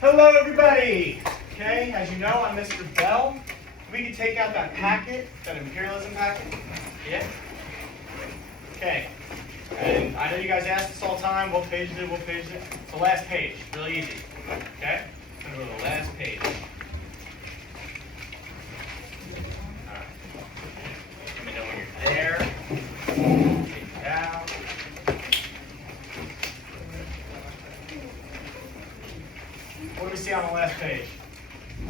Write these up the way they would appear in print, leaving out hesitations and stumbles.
Hello, everybody. Okay, as you know, I'm Mr. Bell. We can take out that packet, that imperialism packet. Yeah. Okay. And I know you guys ask this all the time. What page is it? What page is it? It's the last page. Really easy. Okay. I'm gonna go to the last page. All right. Let me know when you're there. Take it out. What do we see on the last page?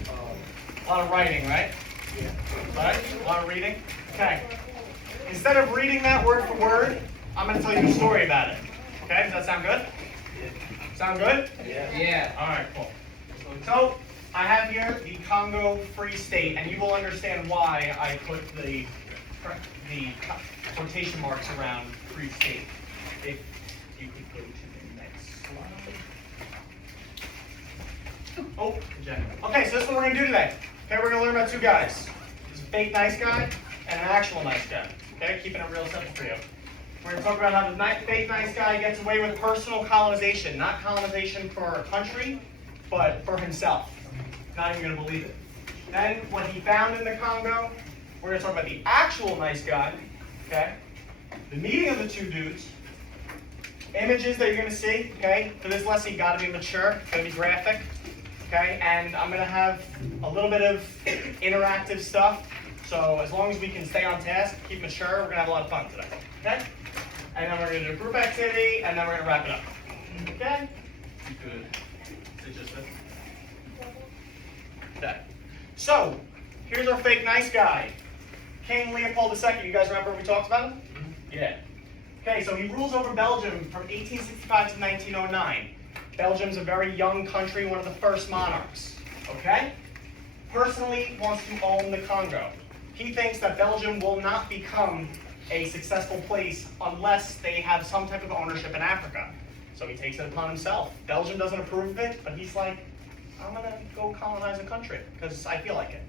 A lot of writing, right? Yeah. Right? A lot of reading? Okay. Instead of reading that word for word, I'm going to tell you a story about it. Okay? Does that sound good? Yeah. Sound good? Yeah. Yeah. All right, cool. So, I have here the Congo Free State, and you will understand why I put the quotation marks around Free State. If you could go to the next slide. Oh, agenda. Okay, so this is what we're going to do today. Okay, we're going to learn about two guys. There's a fake nice guy and an actual nice guy. Okay, keeping it real simple for you. We're going to talk about how the fake nice guy gets away with personal colonization. Not colonization for a country, but for himself. Not even going to believe it. Then, what he found in the Congo, we're going to talk about the actual nice guy. Okay, the meeting of the two dudes. Images that you're going to see. Okay, for this lesson, you got to be mature. It's going to be graphic. Okay, and I'm going to have a little bit of interactive stuff. So as long as we can stay on task, keep mature, we're going to have a lot of fun today. Okay? And then we're going to do a group activity, and then we're going to wrap it up. Okay? Good. Is it just this? Okay. So, here's our fake nice guy. King Leopold II. You guys remember we talked about him? Yeah. Okay, so he rules over Belgium from 1865 to 1909. Belgium's a very young country, one of the first monarchs, okay? Personally wants to own the Congo. He thinks that Belgium will not become a successful place unless they have some type of ownership in Africa. So he takes it upon himself. Belgium doesn't approve of it, but he's like, I'm gonna go colonize a country because I feel like it,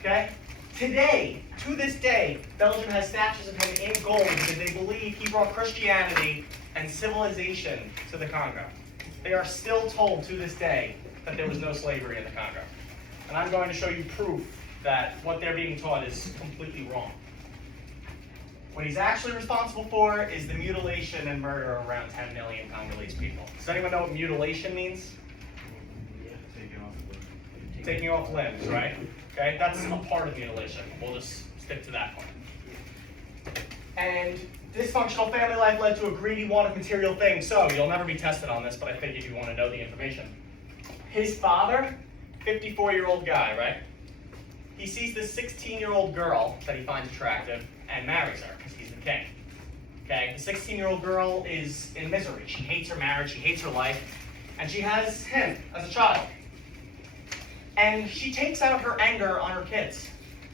okay? Today, to this day, Belgium has statues of him in gold because they believe he brought Christianity and civilization to the Congo. They are still told to this day that there was no slavery in the Congo. And I'm going to show you proof that what they're being taught is completely wrong. What he's actually responsible for is the mutilation and murder of around 10 million Congolese people. Does anyone know what mutilation means? Taking off limbs, right? Okay, that's a part of mutilation. We'll just stick to that part. And dysfunctional family life led to a greedy want of material things. So, you'll never be tested on this, but I figured you want to know the information. His father, 54-year-old guy, right? He sees this 16-year-old girl that he finds attractive and marries her because he's the king. Okay, the 16-year-old girl is in misery. She hates her marriage, she hates her life, and she has him as a child. And she takes out her anger on her kids.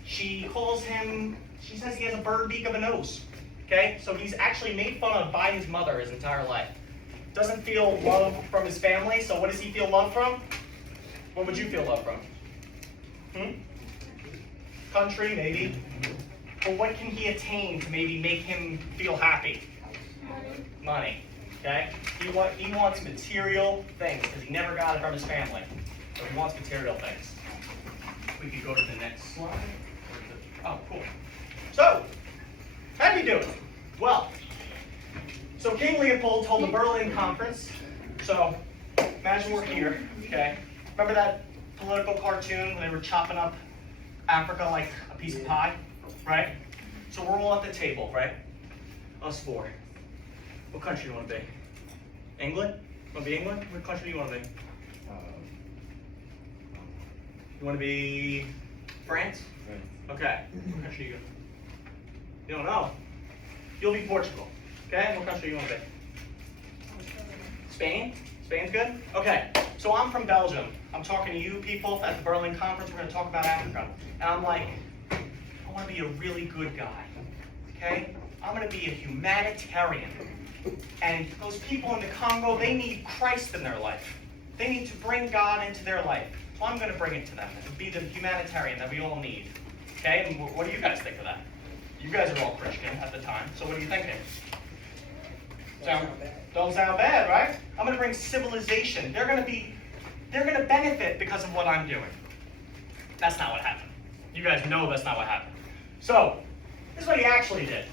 She calls him, she says he has a bird beak of a nose. Okay, so he's actually made fun of by his mother his entire life. Doesn't feel love from his family, so what does he feel love from? What would you feel love from? Country, maybe. But what can he attain to maybe make him feel happy? Money. Okay? He wants material things because he never got it from his family. So he wants material things. We could go to the next slide. Oh, cool. So, how do you do it? Well, so King Leopold told the Berlin Conference, so imagine we're here, okay? Remember that political cartoon when they were chopping up Africa like a piece of pie, right? So we're all at the table, right? Us four. What country do you want to be? England? You want to be England? What country do you want to be? You want to be France? Okay. What country are you? You don't know. You'll be Portugal. Okay? What country do you want to be? Spain? Spain's good? Okay. So I'm from Belgium. I'm talking to you people at the Berlin Conference. We're going to talk about Africa. And I'm like, I want to be a really good guy. Okay? I'm going to be a humanitarian. And those people in the Congo, they need Christ in their life. They need to bring God into their life. So I'm going to bring it to them. To be the humanitarian that we all need. Okay? And what do you guys think of that? You guys are all Christian at the time, so what are you thinking? Don't sound bad, right? I'm going to bring civilization. They're going to be they're going to benefit because of what I'm doing. That's not what happened. You guys know that's not what happened. So, this is what he actually did.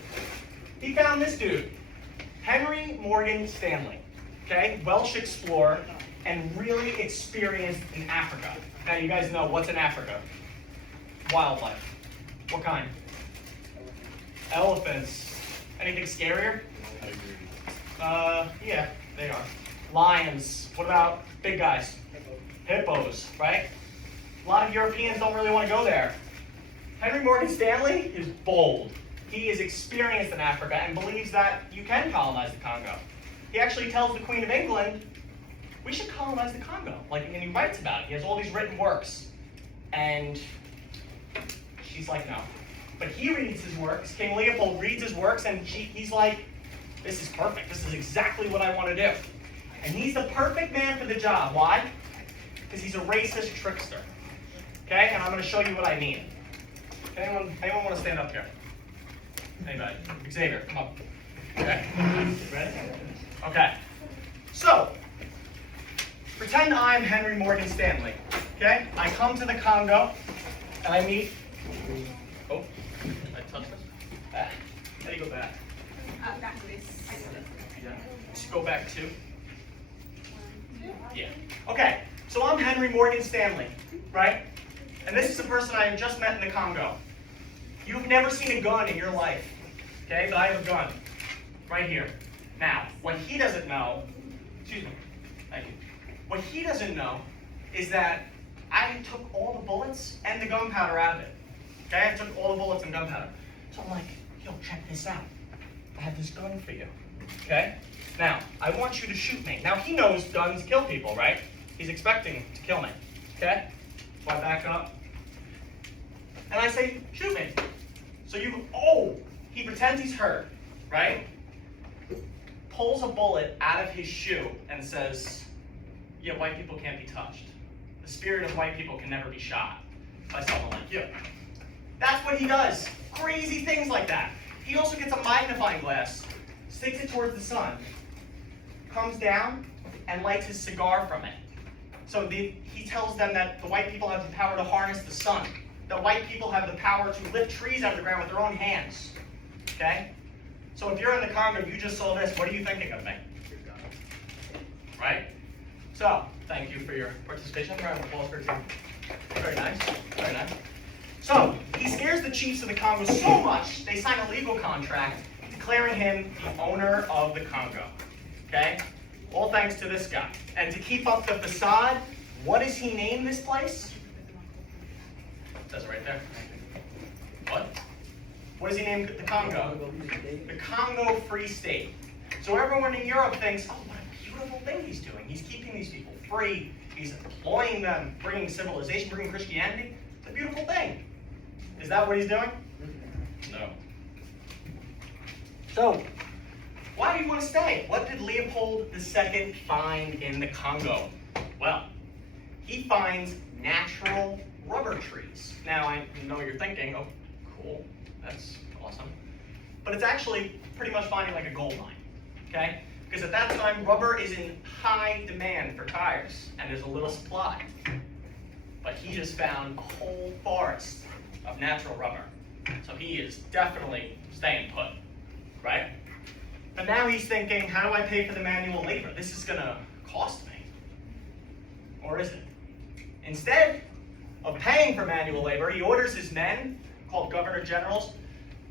He found this dude, Henry Morgan Stanley, okay, Welsh explorer, and really experienced in Africa. Now, you guys know what's in Africa? Wildlife. What kind? Elephants. Anything scarier? Yeah, they are. Lions. What about big guys? Hippos, right? A lot of Europeans don't really want to go there. Henry Morgan Stanley is bold. He is experienced in Africa and believes that you can colonize the Congo. He actually tells the Queen of England, we should colonize the Congo. And he writes about it. He has all these written works. And she's like, no. But he reads his works. King Leopold reads his works, and he's like, this is perfect. This is exactly what I want to do. And he's the perfect man for the job. Why? Because he's a racist trickster. Okay? And I'm going to show you what I mean. Anyone want to stand up here? Anybody? Xavier, come up. Okay. Ready? Okay. So, pretend I'm Henry Morgan Stanley. Okay? I come to the Congo, and I meet... Oh, did I touch this? Back. How do you go back? Back to this. Yeah. Just go back 2. Yeah. Okay, so I'm Henry Morgan Stanley, right? And this is the person I had just met in the Congo. You've never seen a gun in your life, okay? But I have a gun right here. Now, what he doesn't know, excuse me, thank you. What he doesn't know is that I took all the bullets and the gunpowder out of it. Okay, I took all the bullets and gunpowder. So I'm like, yo, check this out. I have this gun for you. Okay? Now, I want you to shoot me. Now, he knows guns kill people, right? He's expecting to kill me. Okay? So I back up. And I say, shoot me. So he pretends he's hurt, right? Pulls a bullet out of his shoe and says, yeah, white people can't be touched. The spirit of white people can never be shot by someone like you. That's what he does. Crazy things like that. He also gets a magnifying glass, sticks it towards the sun, comes down, and lights his cigar from it. So he tells them that the white people have the power to harness the sun. That white people have the power to lift trees out of the ground with their own hands. Okay? So if you're in the Congo, you just saw this, what are you thinking of me? Right? So, thank you for your participation. Round of applause for your team. Very nice. Very nice. So, he scares the chiefs of the Congo so much, they sign a legal contract declaring him the owner of the Congo. Okay? All thanks to this guy. And to keep up the facade, what does he name this place? It says it right there. What? What does he name the Congo? The Congo Free State. So everyone in Europe thinks, oh, what a beautiful thing he's doing. He's keeping these people free. He's employing them, bringing civilization, bringing Christianity. It's a beautiful thing. Is that what he's doing? No. So, why do you want to stay? What did Leopold II find in the Congo? Well, he finds natural rubber trees. Now, I know you're thinking, oh, cool, that's awesome. But it's actually pretty much finding like a gold mine, okay? Because at that time, rubber is in high demand for tires, and there's a little supply. But he just found a whole forest of natural rubber. So he is definitely staying put, right? But now he's thinking, how do I pay for the manual labor? This is gonna cost me. Or is it? Instead of paying for manual labor, he orders his men, called governor generals,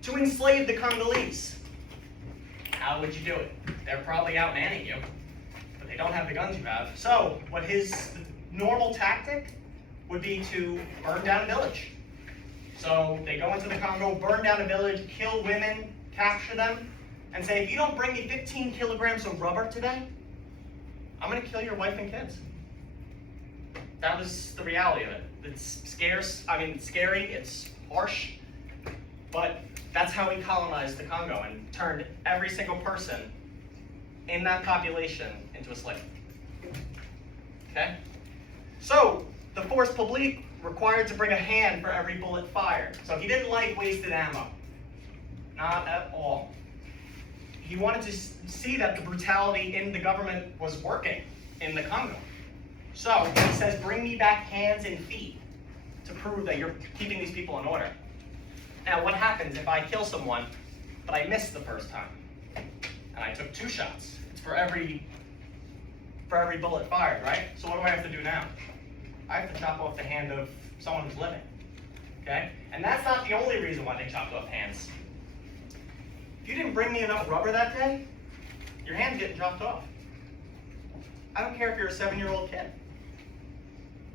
to enslave the Congolese. How would you do it? They're probably out manning you, but they don't have the guns you have. So what his normal tactic would be to burn down a village. So they go into the Congo, burn down a village, kill women, capture them, and say, if you don't bring me 15 kilograms of rubber today, I'm going to kill your wife and kids. That was the reality of it. It's scary, it's harsh, but that's how he colonized the Congo and turned every single person in that population into a slave. Okay? So, the force publique required to bring a hand for every bullet fired. So he didn't like wasted ammo. Not at all. He wanted to see that the brutality in the government was working in the Congo. So he says, bring me back hands and feet to prove that you're keeping these people in order. Now, what happens if I kill someone, but I missed the first time? And I took 2 shots. It's for every bullet fired, right? So what do I have to do now? I have to chop off the hand of someone who's living. Okay? And that's not the only reason why they chopped off hands. If you didn't bring me enough rubber that day, your hand's getting chopped off. I don't care if you're a 7-year-old kid.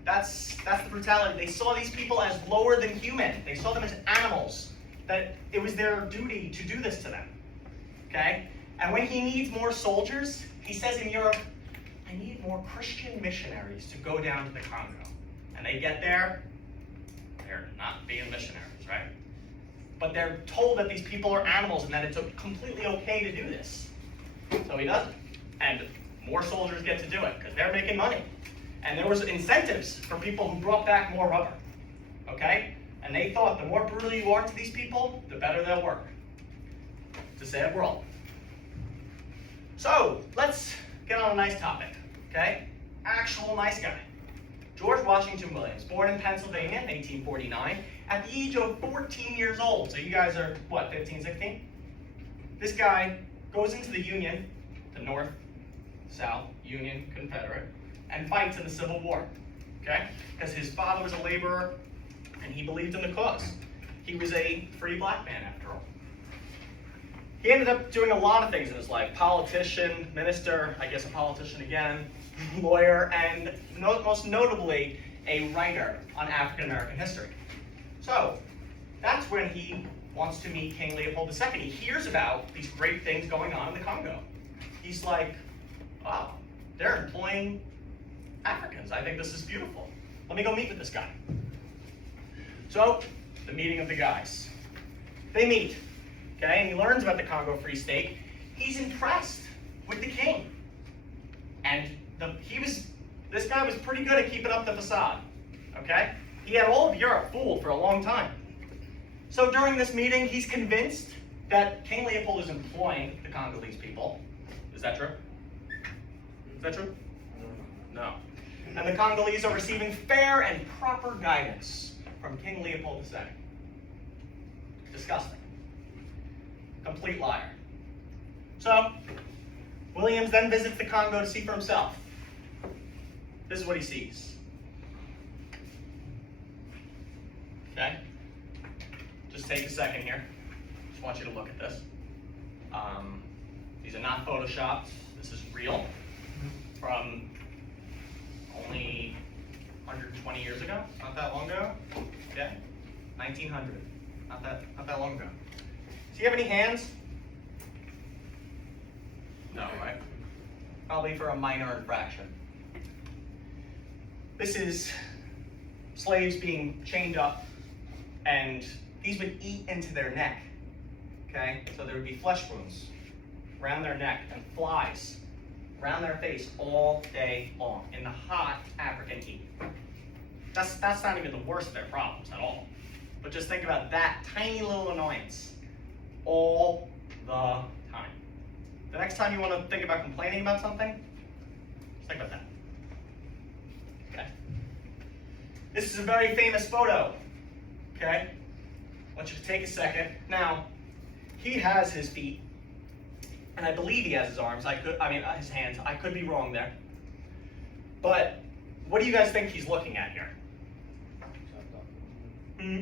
That's the brutality. They saw these people as lower than human. They saw them as animals. That it was their duty to do this to them. Okay? And when he needs more soldiers, he says in Europe, I need more Christian missionaries to go down to the Congo. And they get there, they're not being missionaries, right? But they're told that these people are animals and that it's completely okay to do this. So he does it. And more soldiers get to do it because they're making money. And there was incentives for people who brought back more rubber. Okay? And they thought the more brutal you are to these people, the better they'll work. It's a sad world. So, let's get on a nice topic. Okay? Actual nice guy. George Washington Williams, born in Pennsylvania in 1849, at the age of 14 years old. So you guys are, what, 15, 16? This guy goes into the Union, the North, South, Union, Confederate, and fights in the Civil War. Okay? Because his father was a laborer, and he believed in the cause. He was a free black man, after all. He ended up doing a lot of things in his life. Politician, minister, I guess a politician again, lawyer, and most notably, a writer on African American history. So, that's when he wants to meet King Leopold II. He hears about these great things going on in the Congo. He's like, wow, they're employing Africans. I think this is beautiful. Let me go meet with this guy. So, the meeting of the guys. They meet, okay, and he learns about the Congo Free State. He's impressed with the king. And this guy was pretty good at keeping up the facade, okay? He had all of Europe fooled for a long time. So during this meeting, he's convinced that King Leopold is employing the Congolese people. Is that true? Is that true? No. And the Congolese are receiving fair and proper guidance from King Leopold II. Disgusting. Complete liar. So, Williams then visits the Congo to see for himself. This is what he sees. Okay? Just take a second here. Just want you to look at this. These are not photoshopped. This is real. From only 120 years ago. Not that long ago. Okay? 1900. Not that long ago. Do you have any hands? No, right? Probably for a minor infraction. This is slaves being chained up, and these would eat into their neck. Okay? So there would be flesh wounds around their neck and flies around their face all day long in the hot African heat. That's not even the worst of their problems at all. But just think about that tiny little annoyance all the time. The next time you want to think about complaining about something, just think about that. Okay? This is a very famous photo. Okay? I want you to take a second. Now, he has his feet, and I believe he has his arms. His hands. I could be wrong there. But what do you guys think he's looking at here? Hmm?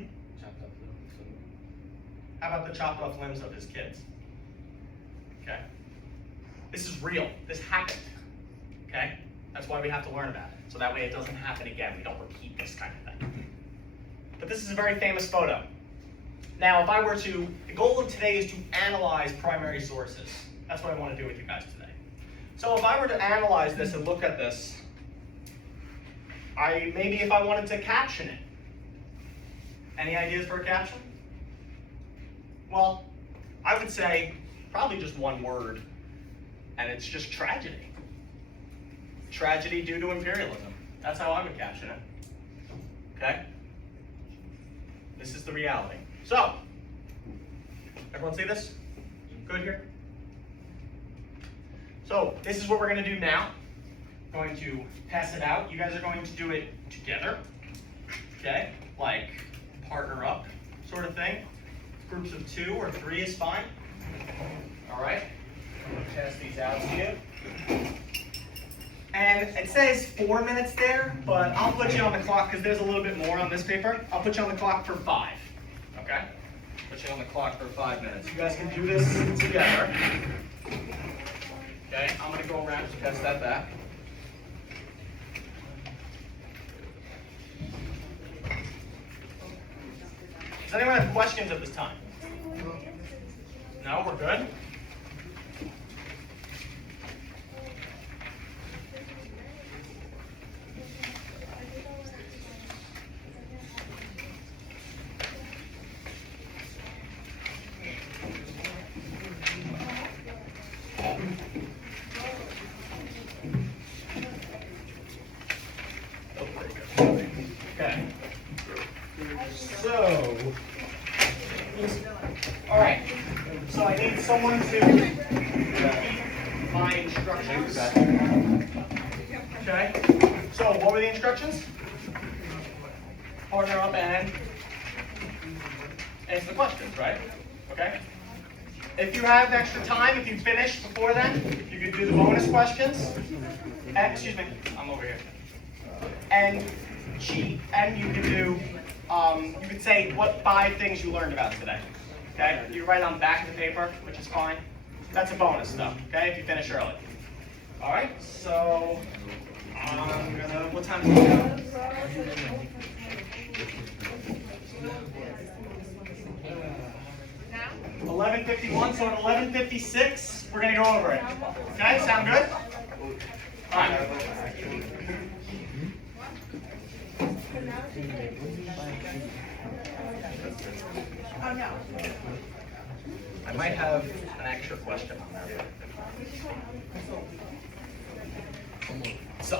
How about the chopped off limbs of his kids? Okay? This is real. This happened. Okay? That's why we have to learn about it. So that way it doesn't happen again. We don't repeat this kind of thing. But this is a very famous photo. Now, the goal of today is to analyze primary sources. That's what I want to do with you guys today. So if I were to analyze this and look at this, maybe if I wanted to caption it. Any ideas for a caption? Well, I would say probably just one word, and it's just tragedy. Tragedy due to imperialism. That's how I would caption it. Okay? This is the reality. So, everyone see this? Good here? So, this is what we're going to do now. going to pass it out. You guys are going to do it together, okay? Like partner up sort of thing. Groups of 2 or 3 is fine. All right, I'm gonna pass these out to you. And it says 4 minutes there, but I'll put you on the clock because there's a little bit more on this paper. I'll put you on the clock for 5, okay? Put you on the clock for 5 minutes. You guys can do this together. Okay, I'm gonna go around and pass that back. Does anyone have questions at this time? No, we're good? Okay. So, all right. So I need someone to repeat my instructions. Okay. So what were the instructions? Partner up and answer the questions, right? Okay. If you have extra time, if you finish before then, you could do the bonus questions. Excuse me, I'm over here. And you could do, you could say what 5 things you learned about today. Okay? You write on the back of the paper, which is fine. That's a bonus stuff, okay, if you finish early. All right, so I'm gonna, what time is it now? 11:51, so at 11:56, we're gonna go over it. Okay, sound good? All right. Oh, no. I might have an extra question on there. So,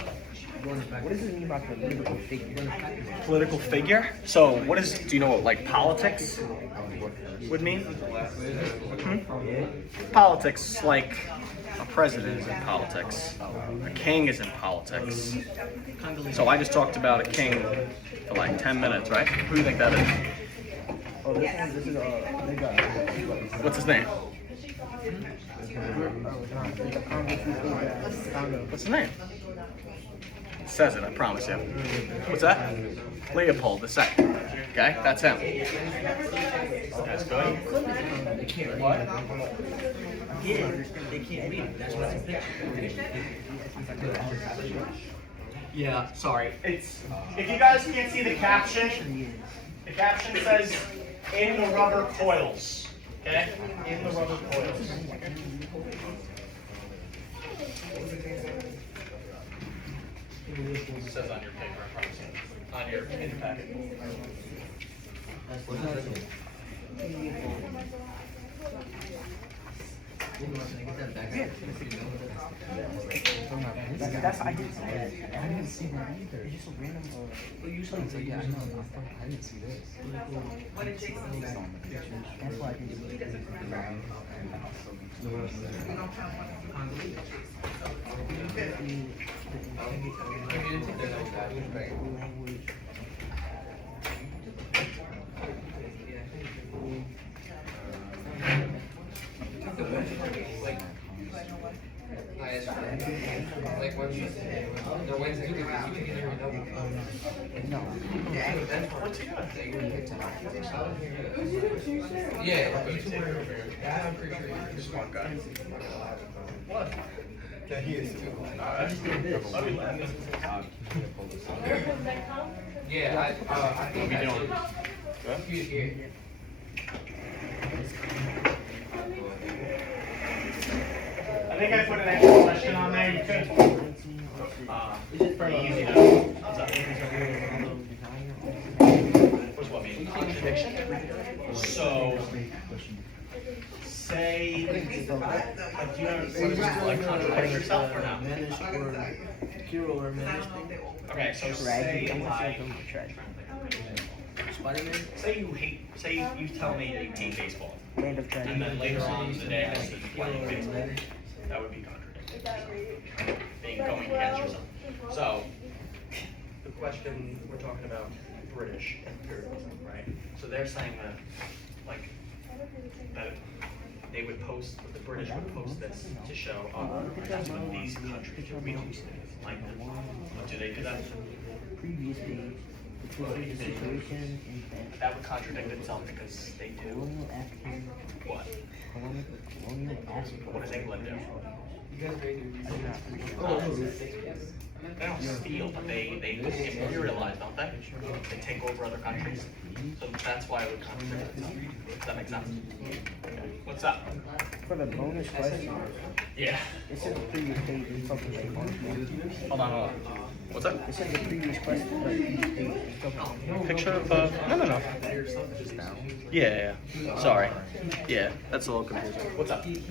What does it mean about the political figure? political figure? So, what is, do you know what, like, politics would mean? Politics, like, a president is in politics. A king is in politics. So I just talked about a king for like 10 minutes, right? Who do you think that is? Oh, this is What's his name? What's his name? It says it, I promise you. What's that? Leopold II. Okay, that's him. That's good. What? They can't read it. That's what it's Yeah, sorry. It's, if you guys can't see the caption says in the rubber coils. Okay? In the rubber coils. It says on your paper, I promise you. On your in the packet. That's I didn't see that. I didn't see that either. It's just a random. Well, usually it's like, yeah, I know. I didn't see this. That's why I didn't see it. Like what you say, the Wednesday, you can hear me No. What's he doing? Yeah, I'm pretty sure you're Smart guy. What? Yeah, he is too. I just did this. Yeah, I think What are we doing? he was here. I think I put an extra question on there. You could. It's pretty easy to. What's up? What's what mean? Contradiction? So, say, like, do you know what it means to like contradict yourself or not? Hero or menace. Okay, so say like, Spider-Man? say you hate, say you tell me that you hate baseball, Land of Tragedy. and then later on in the day I said you're playing baseball. That would be contradicting. being going against yourself. So, the question we're talking about British imperialism, right? So they're saying that, like, that they would post, the British would post this to show, oh, that's what these countries do. We don't like them. But do they do that? Previous page, the situation in That would contradict itself because they do. colonial African, What? colonial African. What does England do? You guys made They don't steal, but they imperialize, don't they? They take over other countries. So that's why it would contradict itself. Does that make sense? Okay. What's up? For the bonus question, Yeah. it says the previous page is talking about. Hold on. What's up? It says the previous question, but previous page is talking about. Picture of no. Yeah. Sorry. Yeah, that's a little confusing. What's up? Which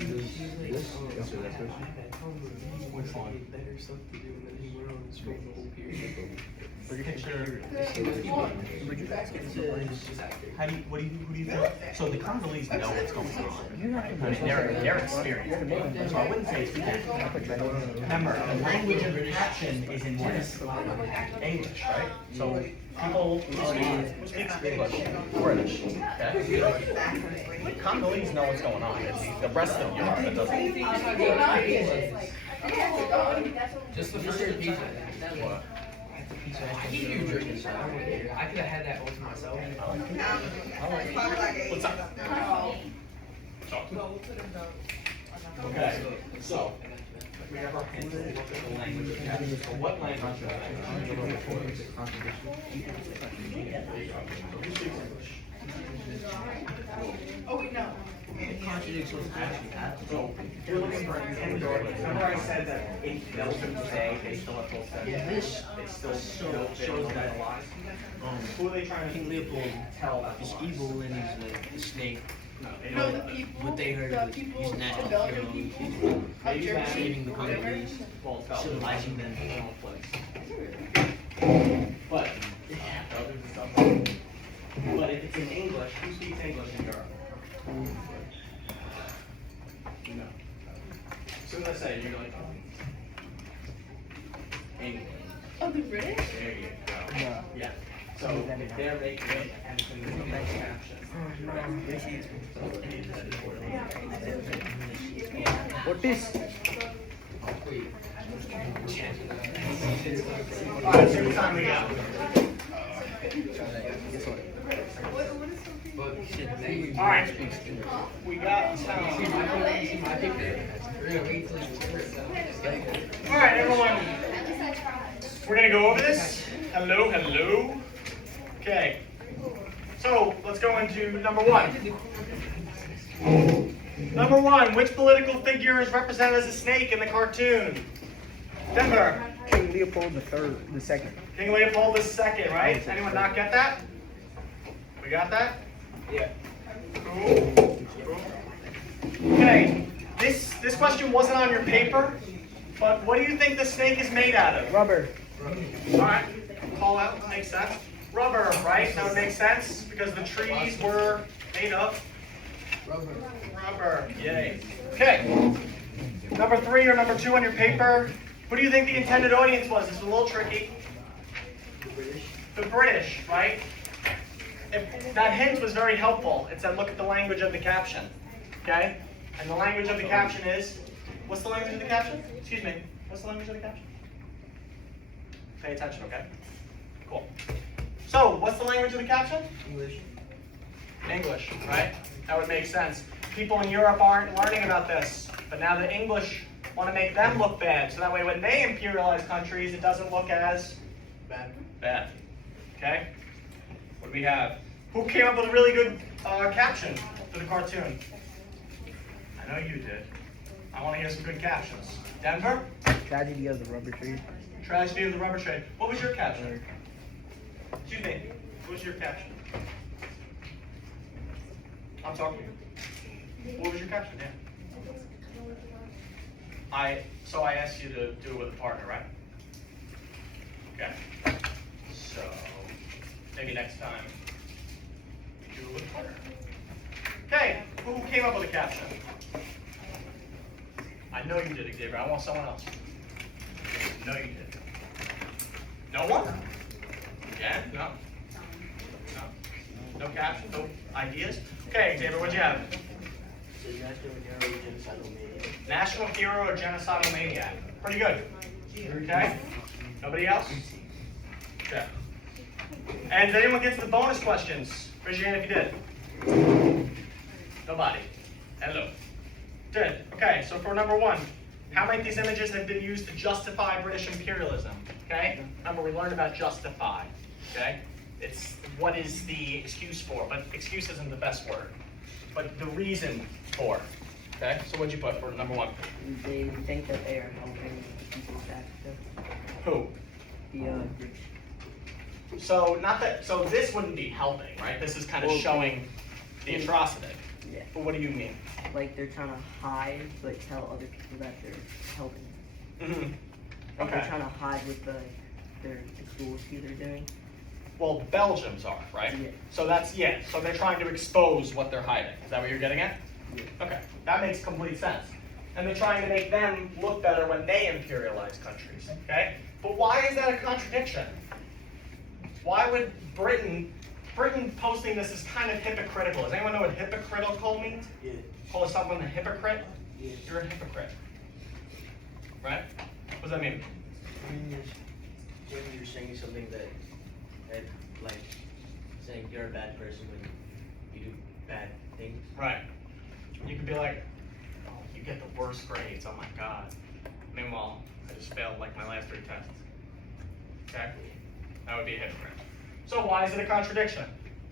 one? Better stuff to do, and then he went on and scrolled the whole period. Picture. How do you, who do you think? So the Congolese know what's going on. You have to I mean, they're experienced. So I wouldn't say it's bad. Remember, the language of the caption is in this English, right? So people who speak English, British, okay? The Congolese know what's going on. It's the rest of Europe that doesn't. Just the first pizza. What? I gave you a drink, so I don't care. I could have had that all to myself. What's up? Talk. Okay, so we have our hands to look at the language of caption. So what language of Oh, wait, no. It contradicts what's actually happening. So you're looking for an Android. Remember I said that in Belgium today they still have full sense. This They still shows that lies. Who are they trying to King Leopold tell is evil and he's a snake. No, the people, What they heard the was people, he's the national Belgian hero. people of Maybe Germany, saving the whatever. Congolese, civilizing them. But, but if it's in English, who speaks English in Europe? No. As soon as I say it, you're like, English. Oh, the British? There you go. Yeah. So if they're making it and it's in the next caption. What is? Alright, so what time we got? Alright. We got Alright, everyone. We're gonna go over this. Hello. Okay. So let's go into number one. Number one, which political figure is represented as a snake in the cartoon? Denver. King Leopold the second. King Leopold II, right? Anyone not get that? We got that? Yeah. Cool. Okay, this question wasn't on your paper, but what do you think the snake is made out of? Rubber. Alright, call out, makes sense. Rubber, right? That would make sense because the trees were made of rubber. Yay. Okay. Number 3 or number 2 on your paper. Who do you think the intended audience was? This is a little tricky. The British, right? That hint was very helpful. It said look at the language of the caption. Okay? And the language of the caption is, what's the language of the caption? Excuse me. What's the language of the caption? Pay attention, okay? Cool. So, what's the language of the caption? English. English, right? That would make sense. People in Europe aren't learning about this, but now the English want to make them look bad, so that way when they imperialize countries, it doesn't look as bad. Okay? What do we have? Who came up with a really good caption for the cartoon? I know you did. I want to hear some good captions. Denver? Tragedy of the rubber tree. Tragedy of the rubber trade. What was your caption? Excuse me. What was your caption? I'm talking to you. What was your caption? Yeah. So I asked you to do it with a partner, right? Okay. So maybe next time you do it with a partner. Okay. Who came up with a caption? I know you did, Xavier. I want someone else. No, you did. No one? Yeah? No? No? No caption? No ideas? Okay, Xavier, what'd you have? National hero or genocidal maniac. Pretty good. Okay? Nobody else? Okay. And did anyone get to the bonus questions? Raise your hand if you did. Nobody. Hello. Good. Okay, so for number one, how many of these images have been used to justify British imperialism? Okay? Remember, we learned about justify. Okay? It's what is the excuse for, but excuse isn't the best word. But the reason for. Okay? So what'd you put for number one? They think that they are helping people back to Who? the So not that. So this wouldn't be helping, right? This is kind of Well, showing the atrocity. yeah, But what do you mean? like they're trying to hide, but tell other people that they're helping. Mm-hmm. Like Okay. they're trying to hide with the cruelty they're doing. Well, Belgians are, right? Yeah. So that's, yeah, so they're trying to expose what they're hiding. Is that what you're getting at? Yeah. Okay, that makes complete sense. And they're trying to make them look better when they imperialize countries, okay? But why is that a contradiction? Why would Britain posting this is kind of hypocritical. Does anyone know what hypocritical means? Yeah. Call someone a hypocrite? Yeah. You're a hypocrite. Right? What does that mean? I mean, when you're saying something that, like, saying you're a bad person when you do bad things. Right. You could be like, oh, you get the worst grades, oh my god. Meanwhile, I just failed like my last 3 tests. Okay? That would be a hypocrite. So why is it a contradiction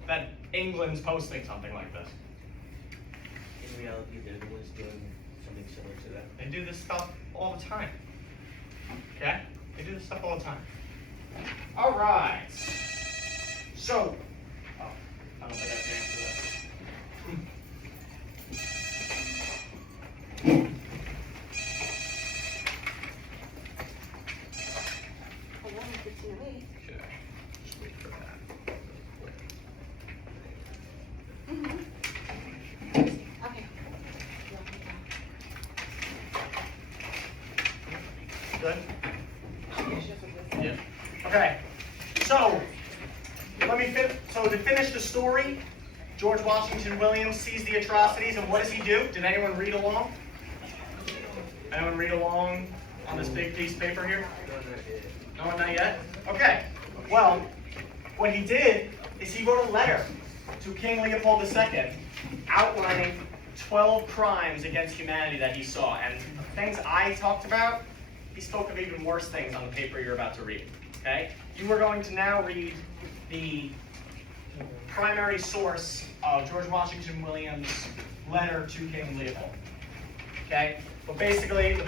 that England's posting something like this? In reality, they're the ones doing something similar to that. They do this stuff all the time. Okay? They do this stuff all the time. Alright. So, oh, I don't think I can answer that. Okay, just wait for that. Good? Yeah. Okay. So, so to finish the story, George Washington Williams sees the atrocities, and what does he do? Did anyone read along? Anyone read along on this big piece of paper here? No one, not yet? Okay. Well, what he did is he wrote a letter to King Leopold II outlining 12 crimes against humanity that he saw. And the things I talked about, he spoke of even worse things on the paper you're about to read. Okay? You are going to now read the primary source of George Washington Williams' letter to King Leopold. Okay? But basically,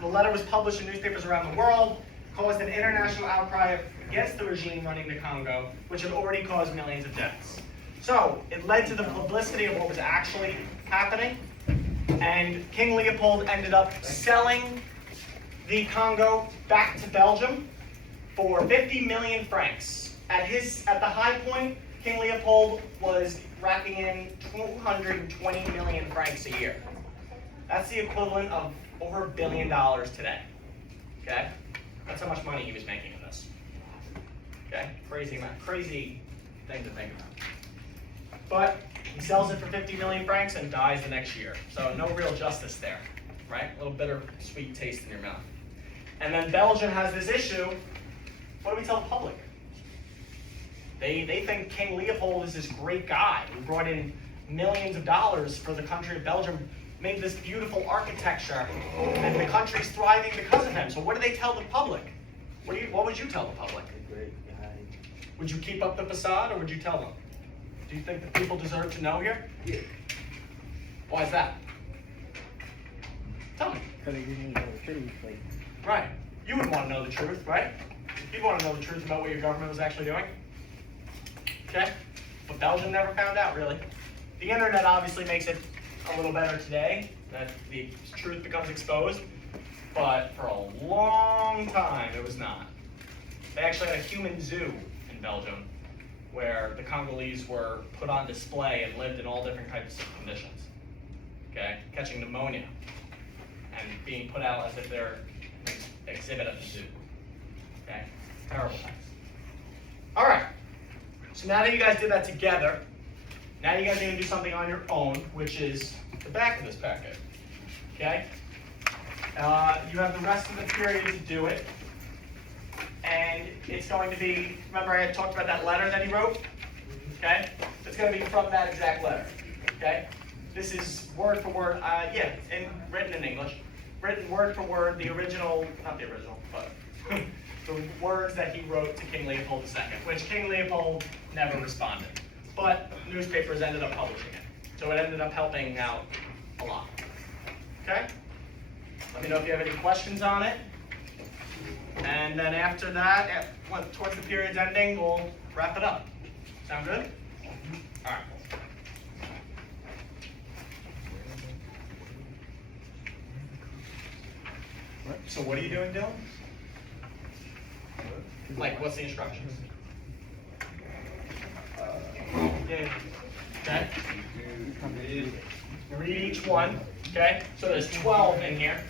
the letter was published in newspapers around the world, caused an international outcry against the regime running the Congo, which had already caused millions of deaths. So, it led to the publicity of what was actually happening, and King Leopold ended up selling the Congo back to Belgium for 50 million francs. At the high point, King Leopold was racking in 220 million francs a year. That's the equivalent of over $1 billion today. Okay? That's how much money he was making in this. Okay? Crazy amount. Crazy thing to think about. But he sells it for 50 million francs and dies the next year. So no real justice there. Right? A little bitter, sweet taste in your mouth. And then Belgium has this issue. What do we tell the public? They think King Leopold is this great guy who brought in millions of dollars for the country of Belgium, made this beautiful architecture, and the country's thriving because of him. So what do they tell the public? What would you tell the public? A great guy. Would you keep up the facade, or would you tell them? Do you think that people deserve to know here? Yeah. Why is that? Tell me. Because they didn't know the truth. Like, Right. You would want to know the truth, right? You'd want to know the truth about what your government was actually doing. Okay? But Belgium never found out, really. The internet obviously makes it a little better today, that the truth becomes exposed, but for a long time it was not. They actually had a human zoo in Belgium where the Congolese were put on display and lived in all different types of conditions. Okay? Catching pneumonia and being put out as if they're an exhibit at the zoo. Okay? Terrible things. All right. So now that you guys did that together, now you guys are going to do something on your own, which is the back of this packet. Okay? You have the rest of the period to do it. And it's going to be, remember I had talked about that letter that he wrote? Okay? It's going to be from that exact letter. Okay? This is word for word, written in English. Written word for word, the original, not the original, but the words that he wrote to King Leopold II, which King Leopold never responded. But newspapers ended up publishing it. So it ended up helping out a lot. Okay? Let me know if you have any questions on it. And then after that, towards the period's ending, we'll wrap it up. Sound good? All right. So what are you doing, Dylan? Like, what's the instructions? Yeah. Okay. Read each one. Okay. So there's 12 in here.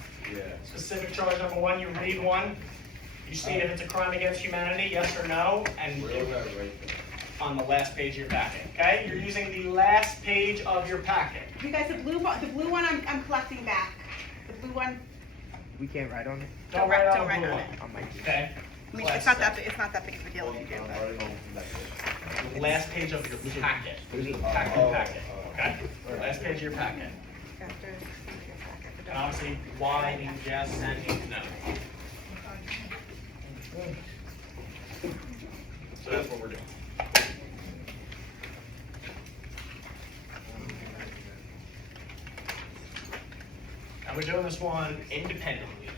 Specific charge number 1. You read one. You state if it's a crime against humanity, yes or no, and on the last page of your packet. Okay. You're using the last page of your packet. You guys, the blue one I'm collecting back. The blue one, We can't write on it. Don't write on don't the write blue on one. it. On my Okay. I mean, it's not that big of a deal if you do, but. The last page of your packet. Packet. Okay. Last page of your packet. And obviously, why means yes and means no. So that's what we're doing. And we're doing this one independently.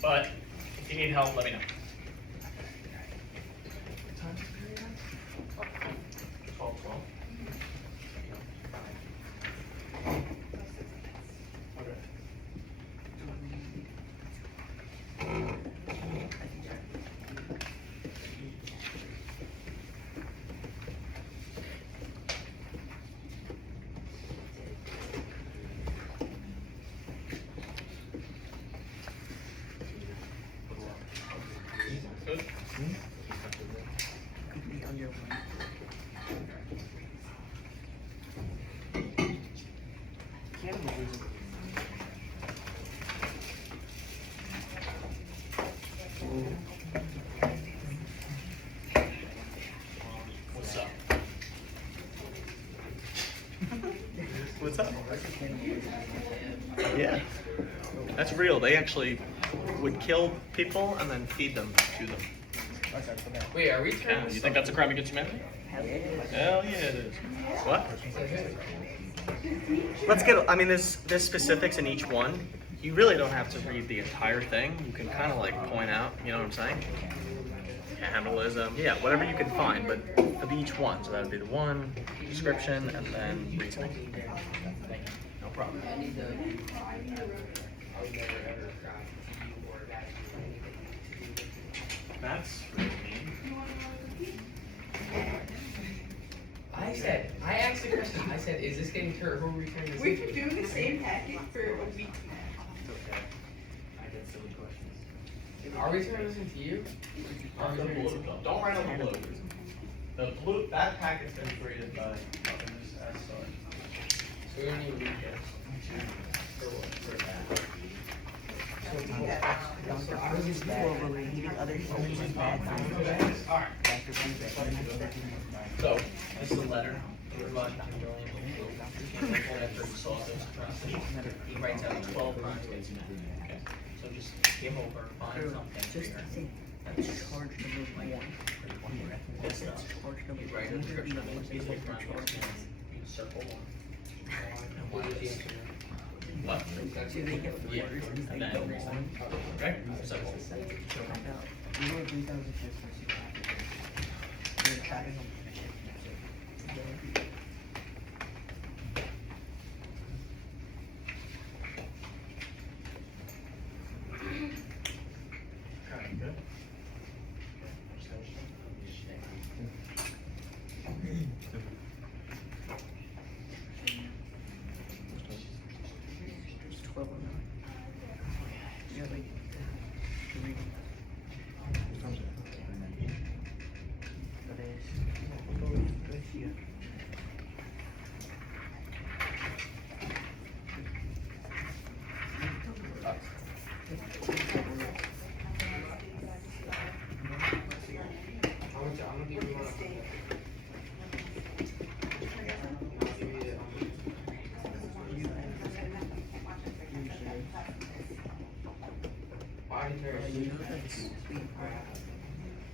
But if you need help, let me know. 12, 12. Okay. Good. What's up? What's up? Yeah, that's real. They actually would kill people and then feed them to them. Wait, are we Yeah, turning you think that's a crime against humanity? Hell yeah, it is. What? Let's get. I mean, there's specifics in each one. You really don't have to read the entire thing. You can kind of like point out. You know what I'm saying? Cannibalism. Yeah, whatever you can find, but of each one. So that would be the one, description, and then reasoning. No problem. That's really mean. I asked the question. I said, is this getting turned? Who are we turning this We've into? been doing the same packet for a week now. Are we turning this into you? Are we The turning this blue. Don't write on the blue. The blue. That packet's been created by others as such. So we don't even read this. For what? For that. I was just overrating other things like that. All right. So this is the letter provided to William after he saw those atrocities. He writes out 12 crimes against humanity. Okay. So just give over, find something Just here. think, that's charge number 1. This stuff. Charge number You write a description of what is a crime against humanity. You circle one. And one is what? So they get 4 And then reason. Okay. So we were 3,000 shifts for 6 hours. We were chatting on okay, good. It's 12 or 9.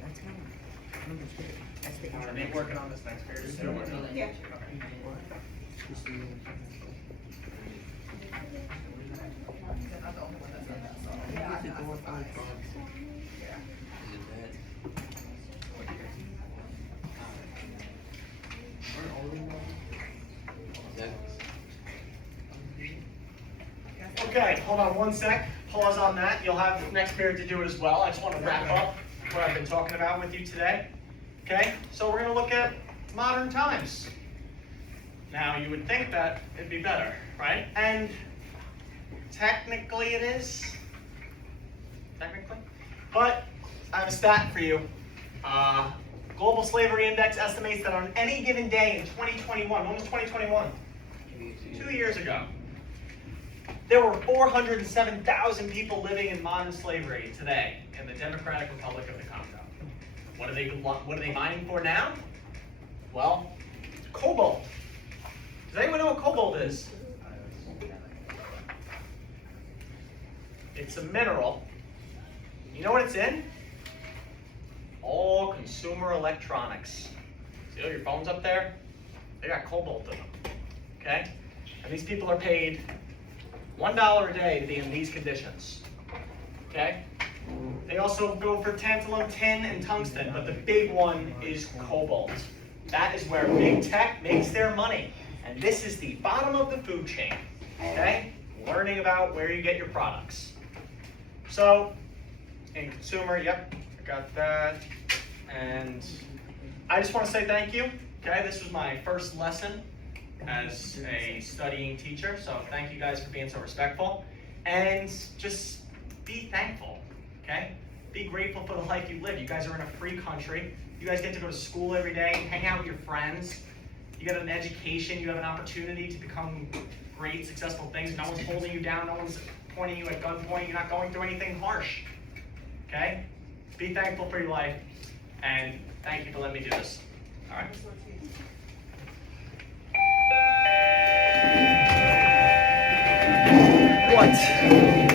That's how. Understood. That's the Are they working on this next period? Still working on it? Yeah. Okay, hold on one sec. Pause on that. You'll have next period to do it as well. I just want to wrap up what I've been talking about with you today. Okay, so we're going to look at modern times. Now, you would think that it'd be better, right? And technically it is. Technically. But I have a stat for you. Global Slavery Index estimates that on any given day in 2021, when was 2021? 2 years ago. There were 407,000 people living in modern slavery today in the Democratic Republic of the Congo. What are they mining for now? Well, cobalt. Does anyone know what cobalt is? It's a mineral. You know what it's in? All consumer electronics. See all your phones up there? They got cobalt in them. Okay? And these people are paid $1 a day to be in these conditions. Okay? They also go for tantalum, tin, and tungsten, but the big one is cobalt. That is where big tech makes their money. And this is the bottom of the food chain. Okay? Learning about where you get your products. So, in consumer, yep, I got that. And I just want to say thank you. Okay, this was my first lesson as a studying teacher, so thank you guys for being so respectful. And just be thankful, okay? Be grateful for the life you live. You guys are in a free country. You guys get to go to school every day, hang out with your friends. You get an education, you have an opportunity to become great, successful things. No one's holding you down, no one's pointing you at gunpoint. You're not going through anything harsh, okay? Be thankful for your life, and thank you for letting me do this, all right? What?